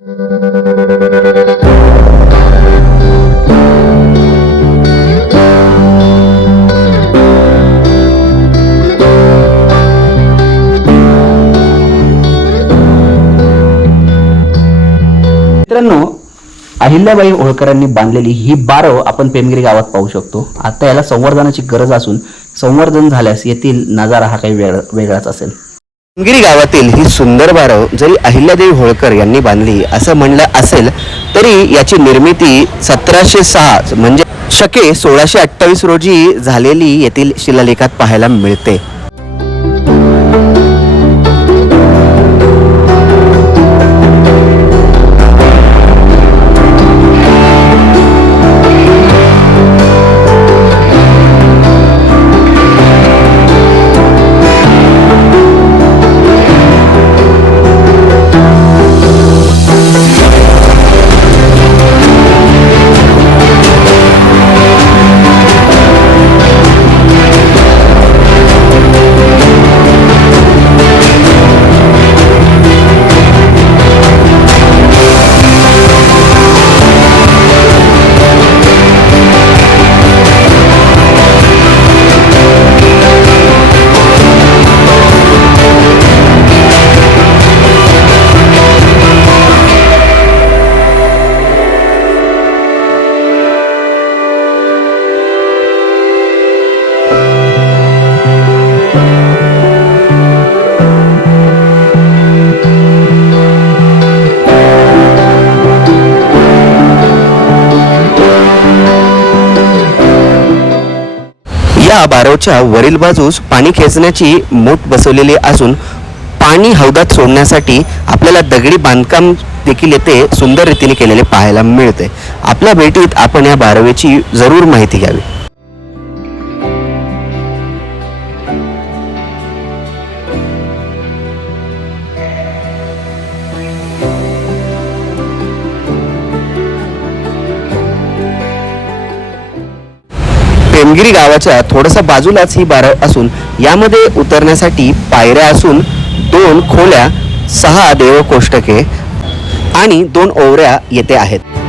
मित्रांनो अहिल्याबाई होळकरांनी बांधलेली ही बारव आपण पेमगिरी गावात पाहू शकतो. आता याला संवर्धनाची गरज असून संवर्धन झाल्यास येथील नजारा हा काही वेगळा वेगळाच असेल. गिरी गावातील ही सुंदर बारव जरी अहिल्यादेवी होळकर यांनी बांधली असं म्हणलं असेल तरी याची निर्मिती सतराशे सहा म्हणजे शके सोळाशे अठ्ठावीस रोजी झालेली येथील शिलालेखात पाहायला मिळते. या बारवच्या वरील बाजूस पाणी खेचण्याची मोठ बसवलेली असून पाणी हौदात सोडण्यासाठी आपल्याला दगडी बांधकाम देखील येथे सुंदर रीतीने केलेले पाहायला मिळते. आपल्या भेटीत आपण या बारवेची जरूर माहिती घ्यावी. पेमगिरी गावाच्या थोडासा बाजूलाच ही बारव असून यामध्ये उतरण्यासाठी पायऱ्या असून दोन खोल्या सहा देवकोष्टके आणि दोन ओवऱ्या येथे आहेत.